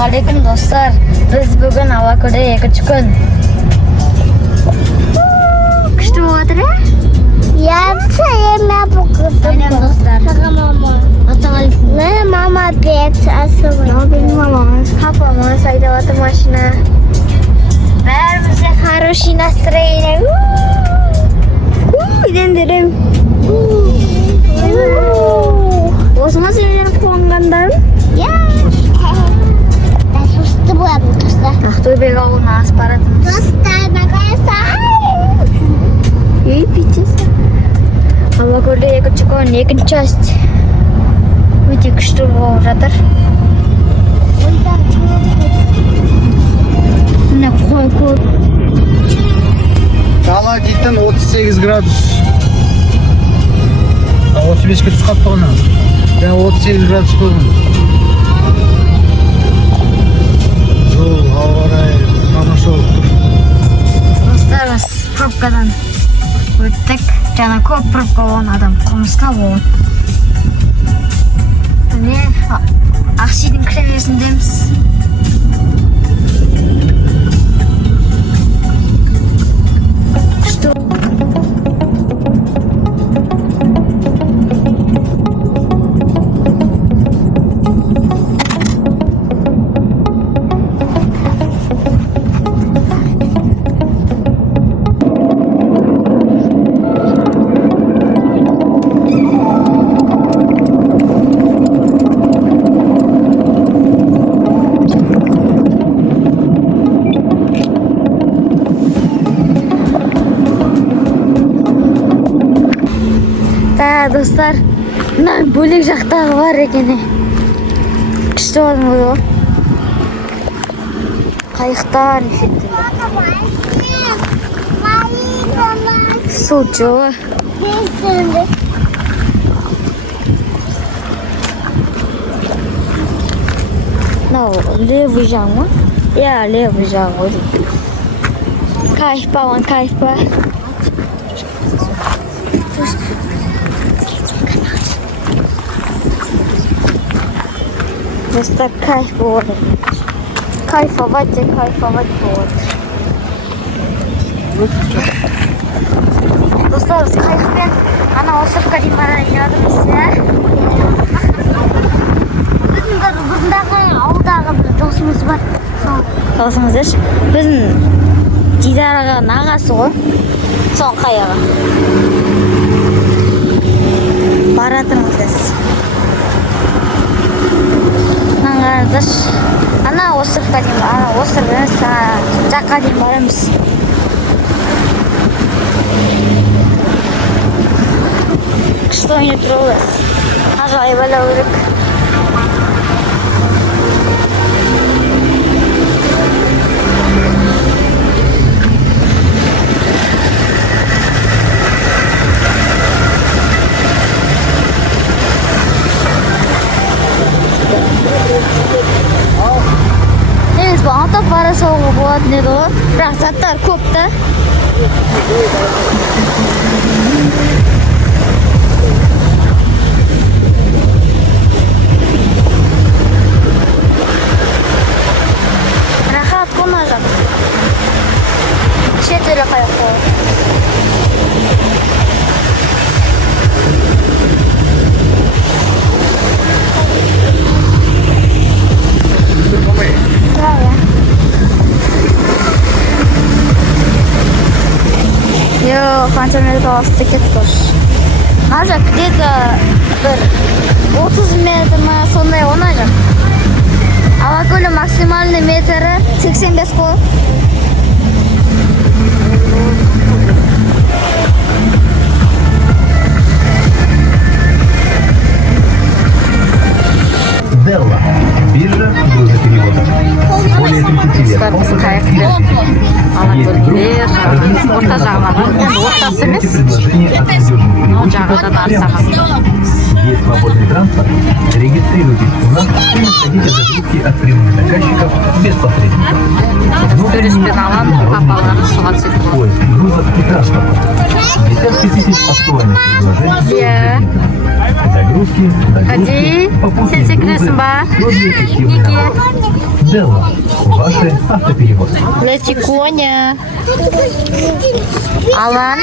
Assalamualaikum dostlar. Biz bugün Alaköy'de ekінші күн. Күшті болады ма? Я покупаю. Aynen dostlar. Мама. Assalamualaikum. Мама опять особенно. Benim mamamız, papamız aydavatı машина. Бәрімізде хороший настроение. Үйдендерім. Осыңыз үйленіп қуанғандар? Да, сұсты боламын, достар. Ақтөбе ауылына асып баратырмыз. Достар, бағайсай. Үй пичесі. Алакөлде екінші күн, екінші часть. Өте күшті болып жатыр. Міне қой көп. Дала дейтін 38 градус. 35-ке түсіп қалыпты ғана. 38 градус болған. Жол, ауа райы, тамаша болып тұр. Достарымыз пробкадан өттік. Жаңа көп пробка болған адам қылмысқа болған. Міне Ақшидың кіреберісіндеміз. Достар, мына бөлек жақтағы бар екен. Күшті болдың ғой. Қайықтар су жылы. Мынау левый жақ ма? Иә, левый жақ ғой. Кайф па, вон кайф па. Достар, кайф болады. Кайфовать болады. Достар, біз қайықпен ана осыпқа дейін барайын жатырмыз, Бұндағы ауылдағы бір досымыз бар. Досымыз еш? Біздің Дидар ағаның ағасы ғой. Соң қайығы. Баратырмыз біз. Ана осыпқа дейін, ана осыпқа жаққа дейін барамыз. Күшті ойнап тұрғыз. Ажайып алау керек. Негіз бұл аңтап бара салуға болатын еді ғой. Бірақ заттар көп та. Рахат қона жақ. Шетелі қайық болады. Қанша метр асты кетті. Мына жақ где-то бір 30 метр ма сондай ona жақ. Алакөлі максимальный метрі 85 қой. Делла. Биржа грузоперевода. Более 30 лет. Біз қайықпен Алакөлде орта жағынан. Ортасы емес. Предложение от надежных Ол жағы да бар саған. есть свободный транспорт, регистрируйтесь у нас и находите загрузки от прямых заказчиков без посредников. Туриспен алан, апалар суға түседі. Поиск грузов и транспорта. Десятки тысяч актуальных предложений. Загрузки, Хади, попутные сен секіресің ба? Неге? Делла. Ваши автоперевозки. Лети коня. Алан,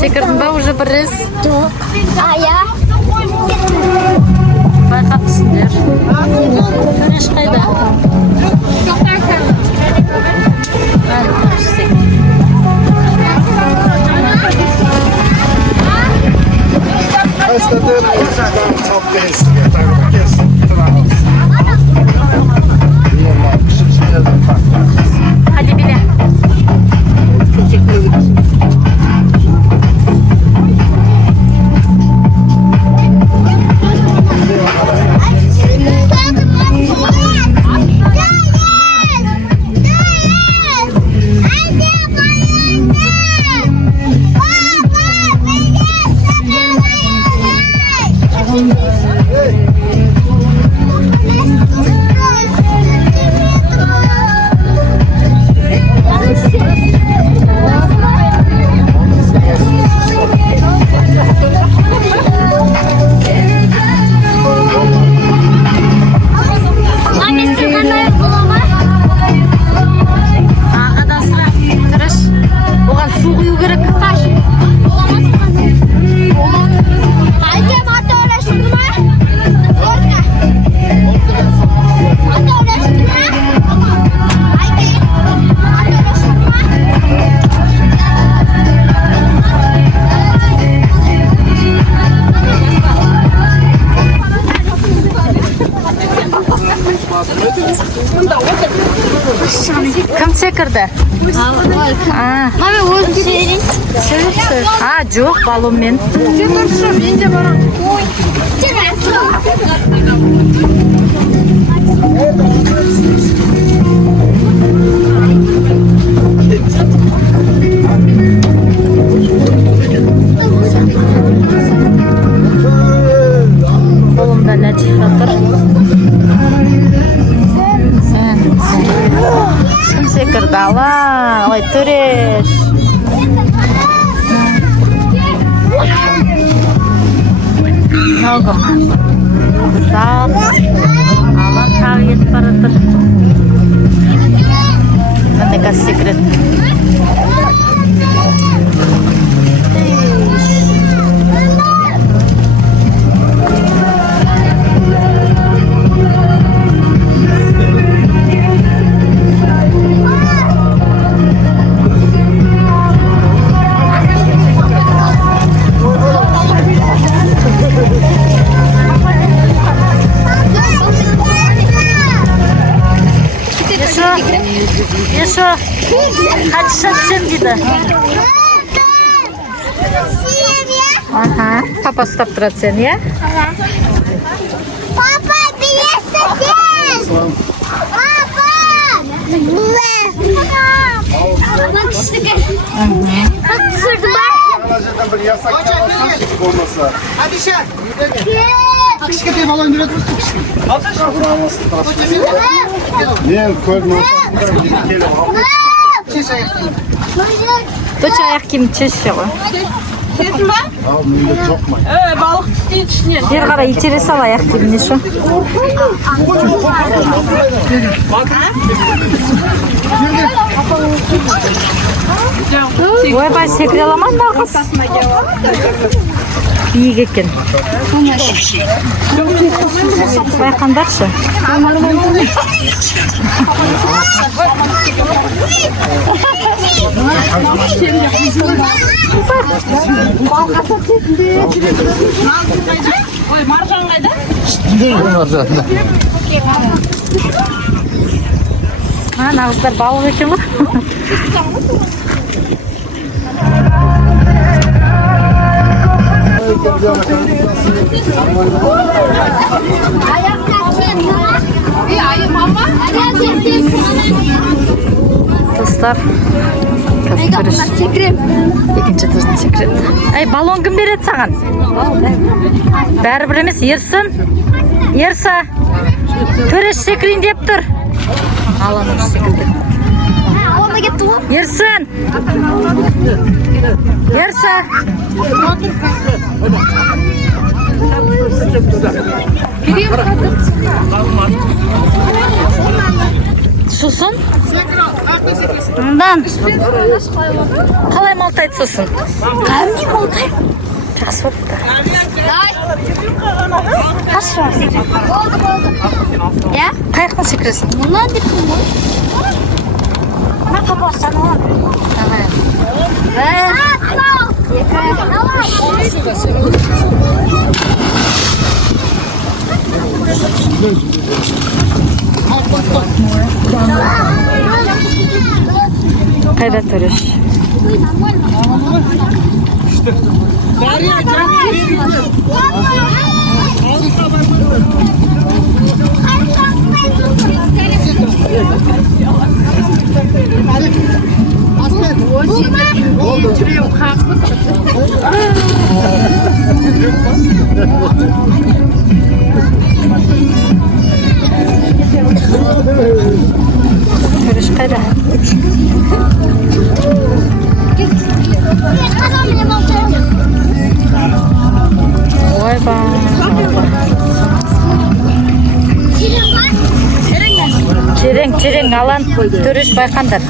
секірдің ба уже бір рез? А я? Байқап түсіңдер. Көреш қайда? Hadi bile. Кім секірді? Маме, өзің сүйрейін. Жоқ, балонмен. Қолымда нәтиже жатыр. Кім секірді? Алан, ой, төреш. Ногым. Зал. Алан тағы кетіп баратыр. Міне қазір секіреді. Ешо, қанша түсем дейді. Папа ұстап тұрады сен, е? Папа, билетті тез! Папа! Папа кішіге. Түсірді ба? Bir yasak olmasa. Hadi şey. Kışkı diye balon üretiyorsun kışkı. Niye koydun? Точ аяқ киім чешші ғой. Al millet çok mu? Balık tüstüğü düşünüyor. Жер қара итере сал аяқ киіміне шо. Ойбай, секіре аламан ба қыз? Биік екен. Байқандаршы. Ой, marjan қайда? Нағыздар балық екен ғой. Достар, Ega Turış. bunlar sekirem. Екінші турдың секрет. Ай, баллон кім береді саған? Бәрібір емес, ерсін. Ерса. Төреш секірейін деп тұр. Аланы секілді. Алама кетті ғой. Ерсін. Ерса. Сосын? Мындан. Қалай малтайды сосын? Кәдімгі болды. Жақсы болыпты. Хорошо. Болды. Я? Қаяқтан секіресің? Мұнан деп тұрмын ғой. Мына папастан оған. Давай. Қайда Төреш? Төреш қайда? Ойба. Терең алан Төреш байқандар.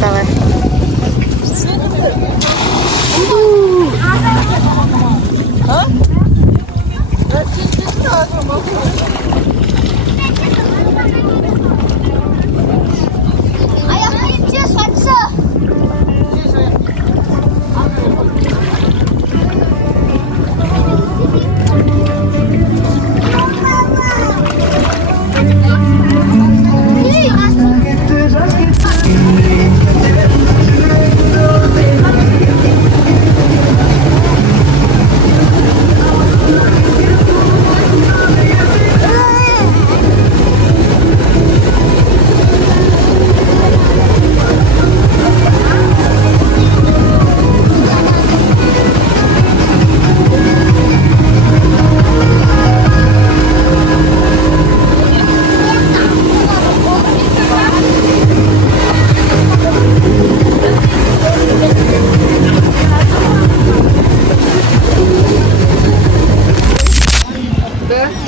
Давай. Аяққа жетсе сатса.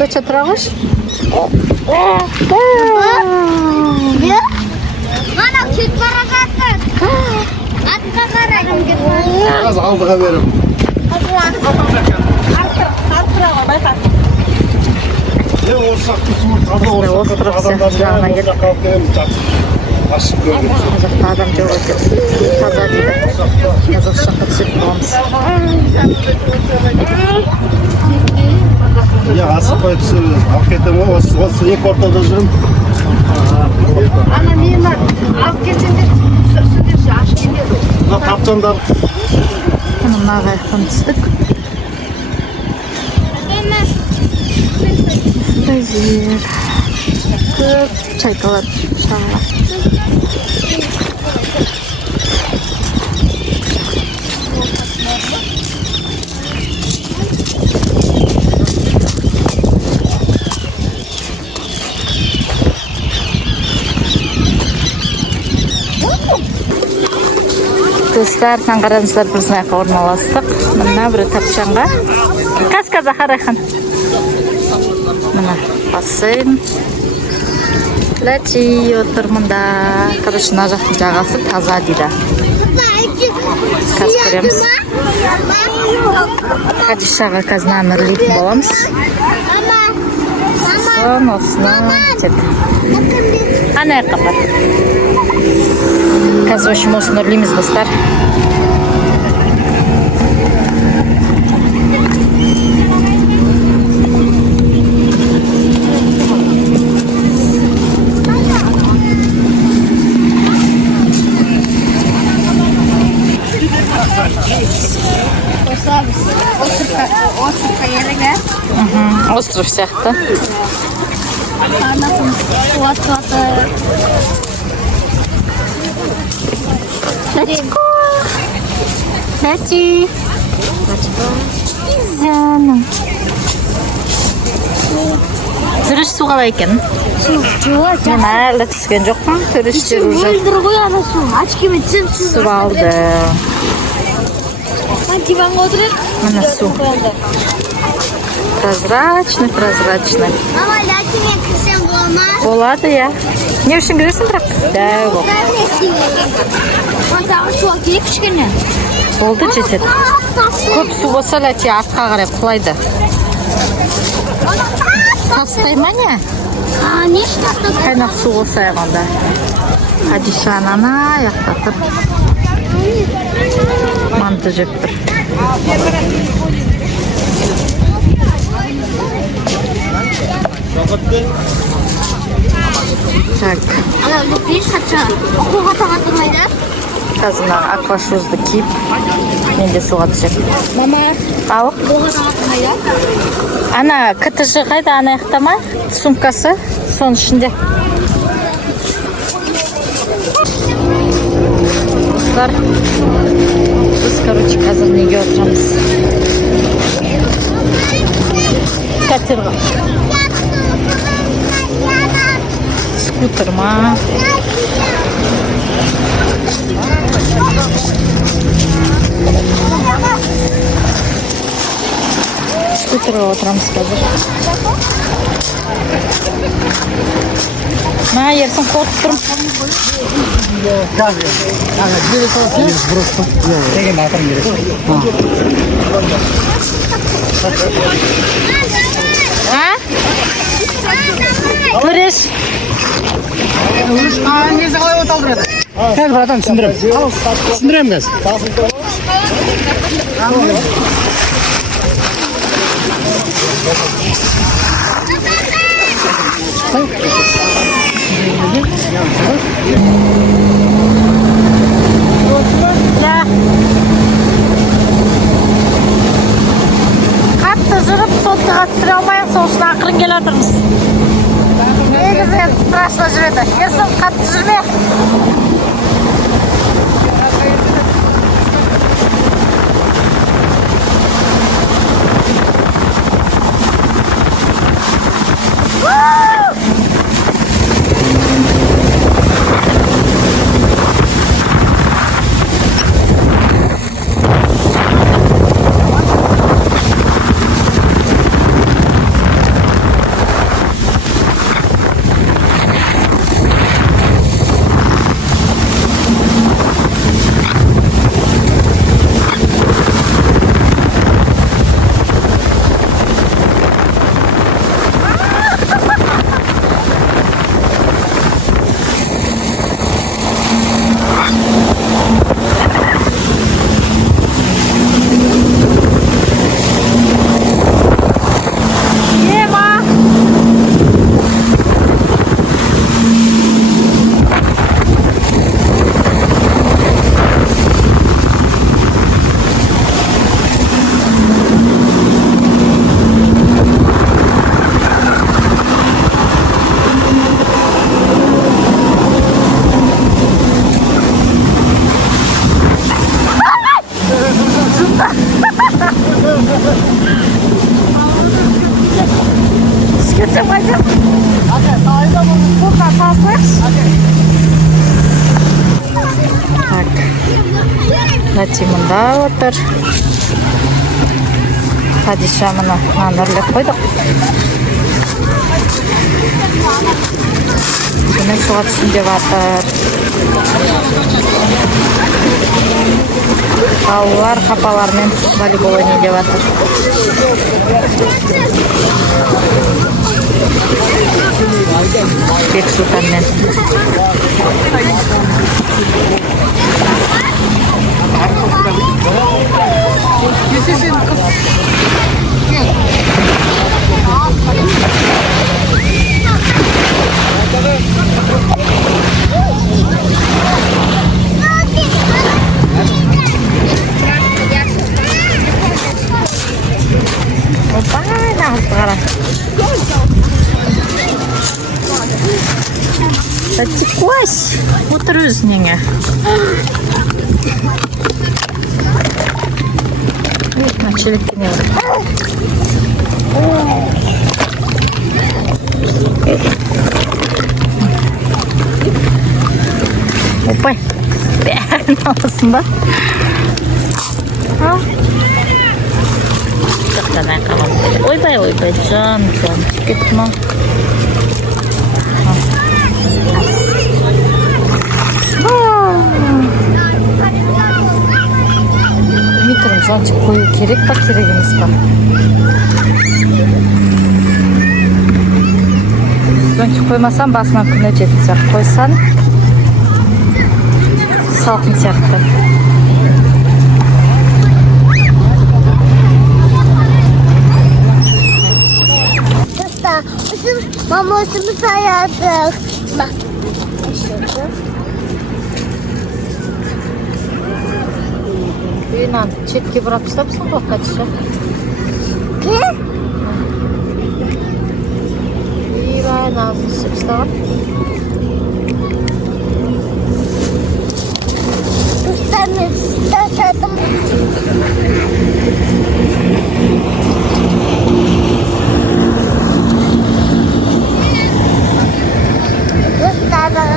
Точа тұрағыш? Ана кетіп бара жатыр. Атқа қарай. Az aldığa verim. Ne olsak kusur tadı olsak adamlardan olsak kalkayım aşık gördüm. Қазақта адам жоқ екен. Таза дейді. Жазық жаққа түсіп қаламыз. Ya asıp etsin, hakikaten o sinek ortada жүрüm. Ана мен алып келгенде сөндірші ашып келеді. Mına tapcanlar Мына қаяқтан түстік. Стазир. Көп чайкалар шағала. Достар, таң қараңыздар, біз мына орналастық. Мына бір тапчанға. Каска Захарайхан. Мына бассейн. Ләти отыр мұнда. Короче, мына жақтың жағасы таза дейді. Қазір көреміз. Хадишаға қазір нөмірлейтін боламыз. Сон осына жетеді. Қана аяққа бар. Қазір в общем осыны үрлейміз достар. Остров yerine. Остров сияқты. Латико. Лати. Изаным. Жүріш су қалай екен? Мен әлі түскен жоқпын. Туристер уже Мөлдір ғой ана су. Очкимен түсіп су алды. Диванға отырайық. Міне су. Прозрачный, прозрачный. Мама, ләтімен кірсем болма. Болады, я. Не үшін кіресің бірақ? Дәу бол. Тағы су алып кішкене. Болды, жетеді. Көп су болса ләти артқа қарай құлайды. Тастай ма не? Не штатты? Қайнақ су болса ағанда. Хадиша анана аяқтатып. Манты жеп тұр. Так. Ана, үліппейіз қатша. Оқуға тағатырмайды. Қазір аквашузды киіп, мен де суға түсем. Мама, Ал. оқуға тағатырмайды. Ана КТЖ қайда, ана аяқтама? Сумкасы, соның ішінде. Қыздар, біз, короче, қазір неге отырамыз? Катерға. Скутер ма? Скутерға отырамыз қазір. Ма, ерсің қорқып тұрм. А? Көреш? Несі қалай от алдырады? Қазір братан түсіндірем. Түсіндірем қазір. Ja. Қатты жүріп, соттыға түсіре алмайық, сол үшін ақырын келе жатырмыз. Негізі енді страшно жүреді. Ерсін қатты жүрме. Латимында отыр. Хадиша мына нан үрлеп қойдық. Міне суға түсін деп жатыр. Балалар қапалармен волейбол ойнай деп жатыр. Бексұлтанмен. қара. Текуаш. Отыр өзінеңе. Çelik ne var? Опай. Бәрін аласың ба? Тоқтамай қалам. Ойбай, жан. Кетті ма? Bilmiyorum, zonçuk koyu керек па, керек емес па? Zonçuk қоймасам басынан күн өтетін сияқты, қойсан салқын сияқты. Мамасымыз аядық. Үйінен четке бұрап ұстапсың ғой, қатыша? Ке? Үйбай, назын үсіп ұстаған. Тұстамыз ұстасадым.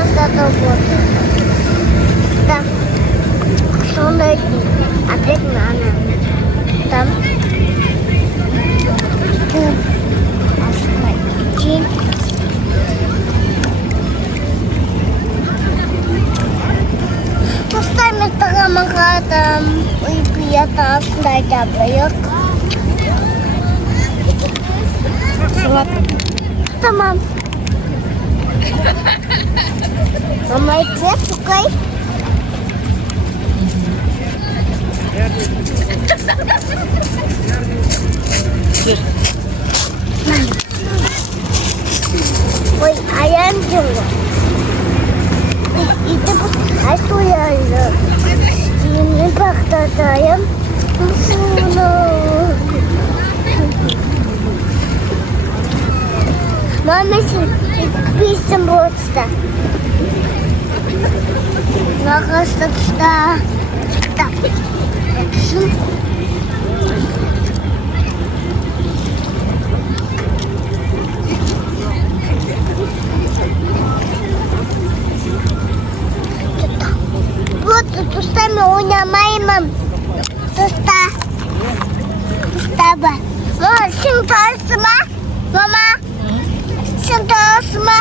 Ұстадым болды. Ұстам. Сондай дейін. Опять надо. Там. Осмотреть. Поставим тагамагатам. Ой, приятно снайдя боек. Tamam. Mama ekle sukay. Ой, ayağım cıldı. İşte bu hasta uyardı. Şimdi baktadayım. Mamacığım, pissin bu usta. Nakastık usta. Şun. Вот устами oynamayım. Usta. Usta bak. Mama şimdi tarzıma. Mama. Şimdi tarzıma.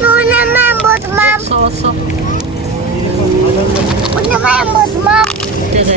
Oynamayım bozmam. Sağ. Oynamayım bozmam. Dedi.